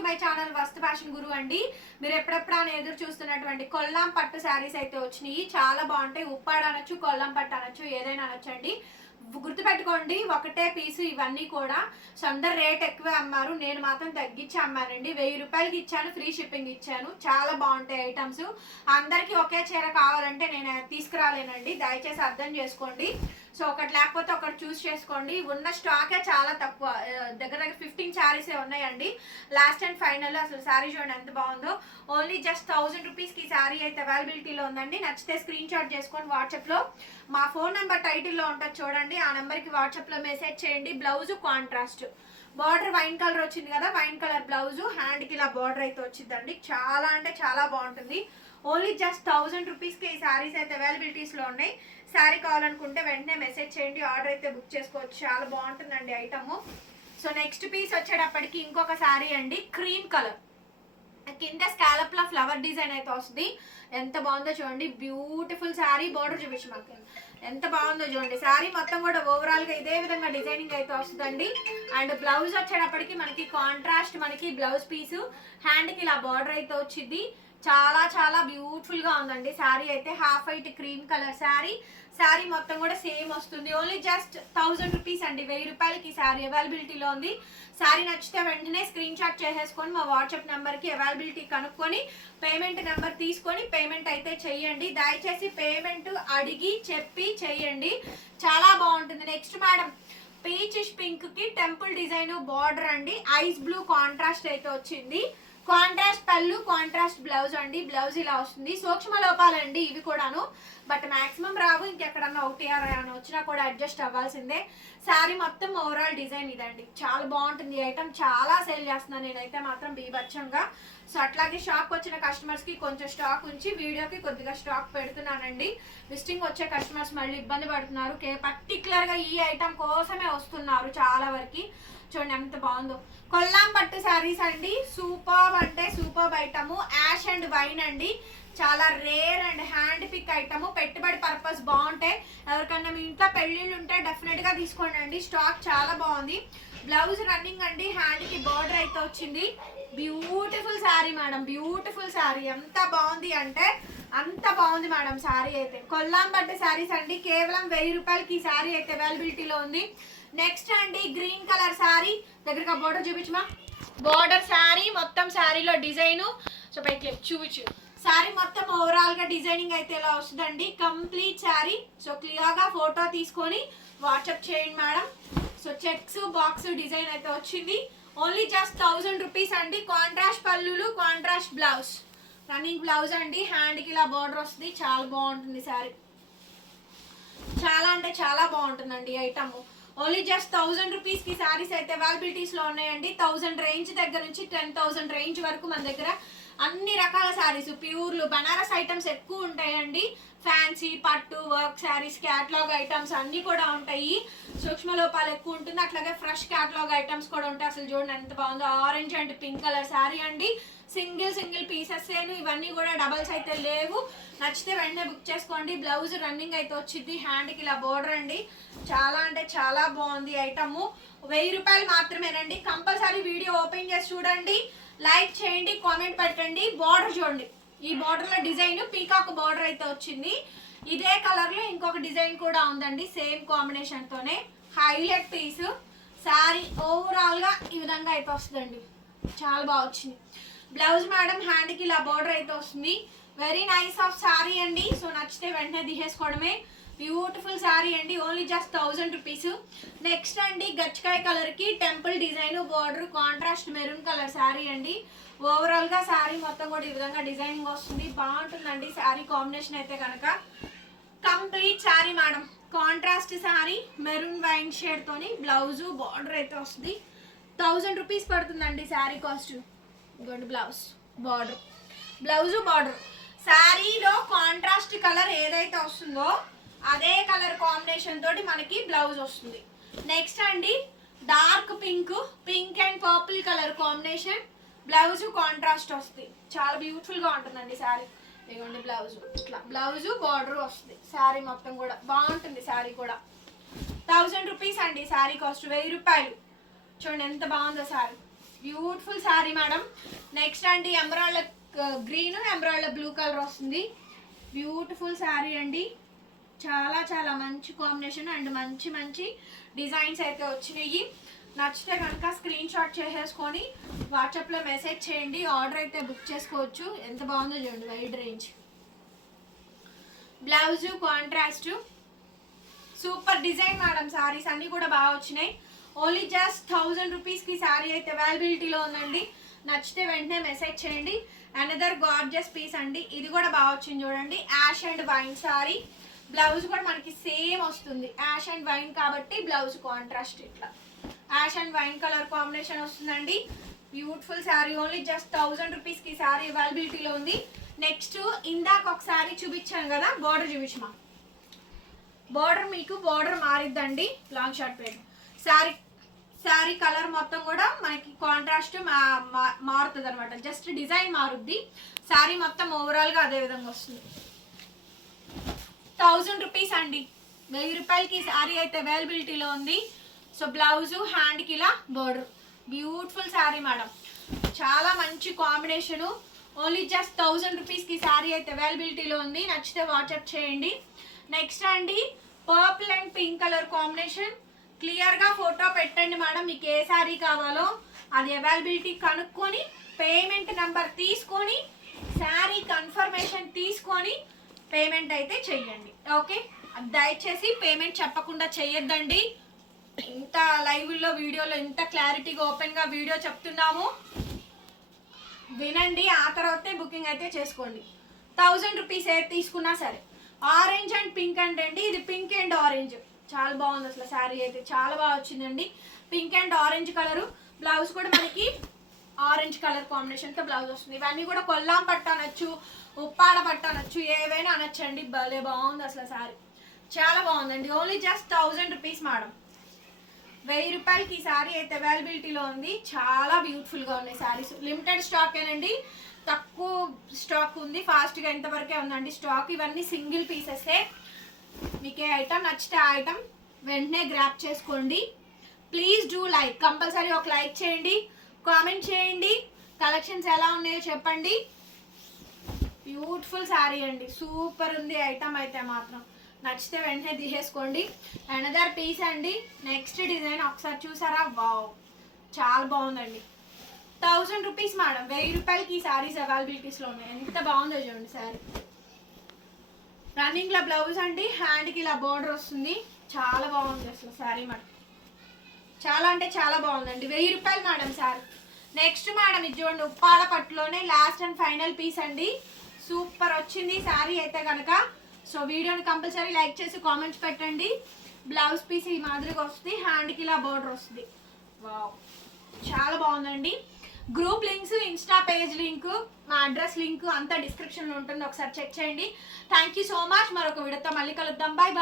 To my channel వస్తు fashion గురు అండి. మీరు ఎప్పుడెప్పుడు అని ఎదురు చూస్తున్నటువంటి కొల్లాం పట్టు శారీస్ అయితే వచ్చినాయి. చాలా బాగుంటాయి. ఉప్పాడు అనొచ్చు కొల్లాం పట్టు అనొచ్చు ఏదైనా అనొచ్చండి గుర్తుపెట్టుకోండి ఒకటే పీసు ఇవన్నీ కూడా. సో అందరు రేట్ ఎక్కువే అమ్మారు. నేను మాత్రం తగ్గించి అమ్మానండి. వెయ్యి రూపాయలకి ఇచ్చాను ఫ్రీ షిప్పింగ్ ఇచ్చాను. చాలా బాగుంటాయి ఐటమ్స్. అందరికీ ఒకే చీర కావాలంటే నేను తీసుకురాలేనండి. దయచేసి అర్థం చేసుకోండి. సో ఒకటి లేకపోతే ఒకటి చూస్ చేసుకోండి. ఉన్న స్టాకే చాలా తక్కువ. దగ్గర దగ్గర ఫిఫ్టీన్ శారీసే ఉన్నాయండి. లాస్ట్ అండ్ ఫైనల్ అసలు శారీ చూడండి ఎంత బాగుందో. ఓన్లీ జస్ట్ థౌజండ్ రూపీస్కి శారీ అయితే అవైలబిలిటీలో ఉందండి. నచ్చితే స్క్రీన్ షాట్ చేసుకోండి వాట్సాప్లో మా ఫోన్ నెంబర్ టైటిల్లో ఉంటుంది చూడండి. ఆ నెంబర్కి వాట్సాప్లో మెసేజ్ చేయండి. Blouse contrast border wine colour వచ్చింది కదా వైన్ కలర్ బ్లౌజ్ హ్యాండ్కి ఇలా బార్డర్ అయితే వచ్చిందండి. చాలా అంటే చాలా బాగుంటుంది. ఓన్లీ జస్ట్ థౌజండ్ రూపీస్కి ఈ శారీస్ అయితే అవైలబిలిటీస్లో ఉన్నాయి. శారీ కావాలనుకుంటే వెంటనే మెసేజ్ చేయండి ఆర్డర్ అయితే బుక్ చేసుకోవచ్చు. చాలా బాగుంటుందండి ఐటమ్ సో నెక్స్ట్ పీస్ వచ్చేటప్పటికి ఇంకొక శారీ అండి క్రీమ్ కలర్ కింద స్కాలప్లో ఫ్లవర్ డిజైన్ అయితే వస్తుంది. ఎంత బాగుందో చూడండి. బ్యూటిఫుల్ శారీ బార్డర్ చూపించి మాకు. ఎంత బాగుందో చూడండి. శారీ మొత్తం కూడా ఓవరాల్గా ఇదే విధంగా డిజైనింగ్ అయితే వస్తుందండి. అండ్ బ్లౌజ్ వచ్చేటప్పటికి మనకి కాంట్రాస్ట్ మనకి బ్లౌజ్ పీసు హ్యాండ్కి ఇలా బార్డర్ అయితే వచ్చింది. చాలా చాలా బ్యూటిఫుల్గా ఉందండి. శారీ అయితే half white cream colour sari sari మొత్తం కూడా సేమ్ వస్తుంది. ఓన్లీ జస్ట్ థౌజండ్ రూపీస్ అండి. వెయ్యి రూపాయలకి శారీ అవైలబిలిటీలో ఉంది. శారీ నచ్చితే వెంటనే స్క్రీన్ షాట్ చేసేసుకొని మా వాట్సాప్ నెంబర్కి అవైలబిలిటీ కనుక్కొని పేమెంట్ నెంబర్ తీసుకొని పేమెంట్ అయితే చెయ్యండి దయచేసి పేమెంట్ అడిగి చెప్పి చెయ్యండి చాలా బాగుంటుంది. నెక్స్ట్ మేడం పీచిష్ పింక్కి టెంపుల్ డిజైన్ బార్డర్ అండి. ఐస్ బ్లూ కాంట్రాస్ట్ అయితే వచ్చింది. కాంట్రాస్ట్ పళ్ళు కాంట్రాస్ట్ బ్లౌజ్ అండి. బ్లౌజ్ ఇలా వస్తుంది. సూక్ష్మ లోపాలండి ఇవి కూడాను. బట్ మాక్సిమం రావు. ఇంకెక్కడన్నా ఒకటి అని వచ్చినా కూడా అడ్జస్ట్ అవ్వాల్సిందే. శారీ మొత్తం ఓవరాల్ డిజైన్ ఇదండి. చాలా బాగుంటుంది. ఐటమ్ చాలా సేల్ చేస్తున్నాను. నేనైతే మాత్రం బీభత్సంగా. సో అట్లాగే షాప్ వచ్చిన కస్టమర్స్కి కొంచెం స్టాక్ ఉంచి వీడియోకి కొద్దిగా స్టాక్ పెడుతున్నానండి. విజిటింగ్ వచ్చే కస్టమర్స్ మళ్ళీ ఇబ్బంది పడుతున్నారు. కే పర్టికులర్గా ఈ ఐటమ్ కోసమే వస్తున్నారు చాలా వరకు. చూడండి ఎంత బాగుందో. కొల్లాం పట్టు శారీస్ అండి. సూపర్ అంటే super item. Ash and wine అండి. చాలా rare and hand pick item పెట్టుబడి పర్పస్ బాగుంటాయి ఎవరికన్నా మీ ఇంట్లో పెళ్ళిళ్ళు ఉంటే డెఫినెట్గా తీసుకోండి అండి స్టాక్ చాలా బాగుంది. బ్లౌజ్ రన్నింగ్ అండి. హ్యాండ్కి బార్డర్ అయితే వచ్చింది. Beautiful sari madam beautiful sari ఎంత బాగుంది అంటే అంత బాగుంది మేడం శారీ అయితే. కొల్లాం శారీస్ అండి. కేవలం వెయ్యి రూపాయలకి ఈ శారీ అయితే అవైలబిలిటీలో ఉంది. నెక్స్ట్ అండి గ్రీన్ కలర్ శారీ దగ్గరగా బోర్డర్ చూపించమా? బోర్డర్ శారీ మొత్తం శారీలో డిజైను సో పైకి చూపించు. శారీ మొత్తం ఓవరాల్గా డిజైనింగ్ అయితే ఇలా వస్తుందండి? కంప్లీట్ శారీ సో క్లియర్గా ఫోటో తీసుకొని వాట్సాప్ చేయండి madam so checks box design అయితే వచ్చింది. ఓన్లీ జస్ట్ థౌజండ్ రూపీస్ అండి. కాంట్రాస్ట్ పల్లులు కాంట్రాస్ట్ బ్లౌజ్ రన్నింగ్ బ్లౌజ్ అండి. హ్యాండ్కి ఇలా బార్డర్ వస్తుంది. చాలా బాగుంటుంది శారీ చాలా అంటే చాలా బాగుంటుందండి ఐటమ్ ఓన్లీ జస్ట్ థౌజండ్ రూపీస్కి అయితే అవైలబిలిటీస్లో ఉన్నాయండి. థౌజండ్ రేంజ్ దగ్గర నుంచి టెన్ థౌసండ్ రేంజ్ వరకు మన దగ్గర అన్ని రకాల శారీస్ ప్యూర్లు బనారస్ ఐటమ్స్ ఎక్కువ ఉంటాయండి. ఫ్యాన్సీ పట్టు వర్క్ శారీస్ క్యాట్లాగ్ ఐటమ్స్ అన్నీ కూడా ఉంటాయి. సూక్ష్మ లోపాలు ఎక్కువ ఉంటుంది. అట్లాగే ఫ్రెష్ క్యాట్లాగ్ ఐటమ్స్ కూడా ఉంటాయి. అసలు చూడండి ఎంత బాగుందో. Orange and pink colour sari అండి. సింగిల్ సింగిల్ పీసెస్ ఏను. ఇవన్నీ కూడా డబల్స్ అయితే లేవు. నచ్చితే వెంటనే బుక్ చేసుకోండి. బ్లౌజ్ రన్నింగ్ అయితే వచ్చింది. హ్యాండ్కి ఇలా బోర్డర్ అండి. చాలా అంటే చాలా బాగుంది ఐటమ్ వెయ్యి రూపాయలు మాత్రమేనండి. కంపల్సరీ వీడియో ఓపెన్ చేసి చూడండి. లైక్ చేయండి కామెంట్ పెట్టండి బార్డర్ చూడండి. ఈ బార్డర్లో డిజైన్ పీకాక్ బార్డర్ అయితే వచ్చింది. ఇదే కలర్లో ఇంకొక డిజైన్ కూడా ఉందండి సేమ్ కాంబినేషన్ తోనే. Highlight piece. శారీ ఓవరాల్గా ఈ విధంగా అయితే వస్తుందండి. చాలా బాగా వచ్చింది. బ్లౌజ్ మేడం హ్యాండ్కి ఇలా బార్డర్ అయితే వస్తుంది. వెరీ నైస్ ఆఫ్ శారీ అండి. సో నచ్చితే వెంటనే తీసేసుకోవడమే. బ్యూటిఫుల్ శారీ అండి. Only just thousand rupees next అండి గచ్చకాయ కలర్కి temple design border contrast maroon colour sari అండి. ఓవరాల్గా శారీ మొత్తం కూడా ఈ విధంగా డిజైనింగ్ వస్తుంది. బాగుంటుందండి శారీ కాంబినేషన్ అయితే కనుక. Complete sari madam contrast sari maroon wine షేడ్తోని blouse border అయితే వస్తుంది. థౌజండ్ రూపీస్ పడుతుందండి శారీ కాస్ట్ ఇదిగోండి బ్లౌజ్ బార్డర్ బ్లౌజు బార్డర్ శారీలో కాంట్రాస్ట్ కలర్ ఏదైతే వస్తుందో అదే కలర్ కాంబినేషన్ తోటి మనకి బ్లౌజ్ వస్తుంది. నెక్స్ట్ అండి dark pink pink and purple colour combination. Blouse contrast వస్తుంది. చాలా బ్యూటిఫుల్గా ఉంటుందండి శారీ. ఇదిగోండి బ్లౌజ్. ఇట్లా బ్లౌజ్ బార్డర్ వస్తుంది. శారీ మొత్తం కూడా బాగుంటుంది శారీ కూడా. థౌజండ్ రూపీస్ అండి శారీ కాస్ట్ వెయ్యి రూపాయలు. చూడండి ఎంత బాగుందో sari. Beautiful sari madam. Next అండి embroider green embroider blue colour వస్తుంది. బ్యూటిఫుల్ శారీ అండి. చాలా చాలా మంచి కాంబినేషన్ అండ్ మంచి మంచి డిజైన్స్ అయితే వచ్చినాయి. నచ్చితే కనుక స్క్రీన్ షాట్ చేసేసుకొని వాట్సాప్లో మెసేజ్ చేయండి. ఆర్డర్ అయితే బుక్ చేసుకోవచ్చు. ఎంత బాగుందో చూడండి wide range blouse contrast super design madam saris అన్నీ కూడా బాగా వచ్చినాయి. ఓన్లీ జస్ట్ థౌజండ్ రూపీస్కి శారీ అయితే అవైలబిలిటీలో ఉందండి. నచ్చితే వెంటనే మెసేజ్ చేయండి. అనదర్ గార్జెస్ పీస్ అండి. ఇది కూడా బాగా వచ్చింది చూడండి. Ash and wine sari blouse కూడా మనకి సేమ్ వస్తుంది. యాష్ అండ్ వైన్ కాబట్టి బ్లౌజ్ కాంట్రాస్ట్ ఇట్లా. Ash and wine colour combination వస్తుందండి. Beautiful sari only just thousand రూపీస్కి శారీ అవైలబిలిటీలో ఉంది. నెక్స్ట్ ఇందాక ఒక శారీ చూపించాను కదా బార్డర్ చూపించమా? బార్డర్ మీకు border మారిద్దండి long short pant sari sari colour మొత్తం కూడా మనకి కాంట్రాస్ట్ మారుతుంది అనమాట జస్ట్ డిజైన్ మారుద్ది. శారీ మొత్తం ఓవరాల్గా అదే విధంగా వస్తుంది. థౌజండ్ రూపీస్ అండి. వెయ్యి రూపాయలకి శారీ అయితే అవైలబిలిటీలో ఉంది. సో బ్లౌజు హ్యాండ్కి ఇలా బోర్డర్ బ్యూటిఫుల్ శారీ మేడం. చాలా మంచి కాంబినేషను ఓన్లీ జస్ట్ థౌజండ్ రూపీస్కి శారీ అయితే అవైలబిలిటీలో ఉంది. నచ్చితే వాట్సాప్ చేయండి. నెక్స్ట్ అండి purple and pink colour combination క్లియర్గా ఫోటో పెట్టండి మేడం మీకు ఏ శారీ కావాలో. అది అవైలబిలిటీ కనుక్కొని పేమెంట్ నెంబర్ తీసుకొని శారీ కన్ఫర్మేషన్ తీసుకొని పేమెంట్ అయితే చెయ్యండి. ఓకే? దయచేసి పేమెంట్ చెప్పకుండా చెయ్యొద్దండి. ఇంత లైవ్లో వీడియోలో ఇంత క్లారిటీగా ఓపెన్గా వీడియో చెప్తున్నాము. వినండి ఆ తర్వాతే బుకింగ్ అయితే చేసుకోండి. థౌజండ్ రూపీస్ ఏ తీసుకున్నా సరే. ఆరెంజ్ అండ్ పింక్ అంటే అండి ఇది పింక్ అండ్ ఆరెంజ్. చాలా బాగుంది అసలు శారీ అయితే. చాలా బాగా వచ్చిందండి. Pink and orange colour. Blouse కూడా మనకి ఆరెంజ్ కలర్ కాంబినేషన్తో బ్లౌజ్ వస్తుంది. ఇవన్నీ కూడా కొల్లాం పట్టు అనొచ్చు ఉప్పాడ పట్టు అనొచ్చు ఏవైనా అనొచ్చండి. భలే బాగుంది అసలు శారీ చాలా బాగుందండి. Only just thousand rupees madam వెయ్యి రూపాయలకి ఈ శారీ అయితే అవైలబిలిటీలో ఉంది. చాలా బ్యూటిఫుల్గా ఉన్నాయి శారీస్ లిమిటెడ్ స్టాక్ ఏనండి. తక్కువ స్టాక్ ఉంది. ఫాస్ట్గా ఎంతవరకే ఉందండి స్టాక్ ఇవన్నీ సింగిల్ పీసెసే మీకు ఏ ఐటమ్ నచ్చితే ఆ ఐటమ్ వెంటనే గ్రాప్ చేసుకోండి. ప్లీజ్ డూ లైక్ కంపల్సరీ ఒక లైక్ చేయండి. కామెంట్ చేయండి. కలెక్షన్స్ ఎలా ఉన్నాయో చెప్పండి. బ్యూటిఫుల్ శారీ అండి. సూపర్ ఉంది ఐటమ్ అయితే మాత్రం. నచ్చితే వెంటనే తీసేసుకోండి. అనదర్ పీస్ అండి. నెక్స్ట్ డిజైన్ ఒకసారి చూసారా? వావ్ చాలా బాగుందండి. థౌజండ్ రూపీస్ మేడం వెయ్యి రూపాయలకి ఈ శారీస్ అవైలబిలిటీస్లో ఉన్నాయి. ఎంత బాగుందో చూడండి శారీ రన్నింగ్లో బ్లౌజ్ అండి. హ్యాండ్కి ఇలా బోర్డర్ వస్తుంది. చాలా బాగుంది అసలు శారీ మేడం చాలా అంటే చాలా బాగుందండి. వెయ్యి రూపాయలు మేడం శారీ నెక్స్ట్ మేడం ఇది చూడండి. ఉప్పాడ పట్టులోనే లాస్ట్ అండ్ ఫైనల్ పీస్ అండి. సూపర్ వచ్చింది శారీ అయితే కనుక సో వీడియోని కంపల్సరీ లైక్ చేసి కామెంట్స్ పెట్టండి. బ్లౌజ్ పీస్ ఈ మాదిరిగా వస్తుంది. హ్యాండ్కి ఇలా బోర్డర్ వస్తుంది. వావ్ చాలా బాగుందండి. Group links insta page link మా అడ్రస్ లింక్ అంతా డిస్క్రిప్షన్లో ఉంటుంది. ఒకసారి చెక్ చేయండి. థ్యాంక్ యూ సో మచ్ మరొక వీడియోతో మళ్ళీ కలుద్దాం. Bye bye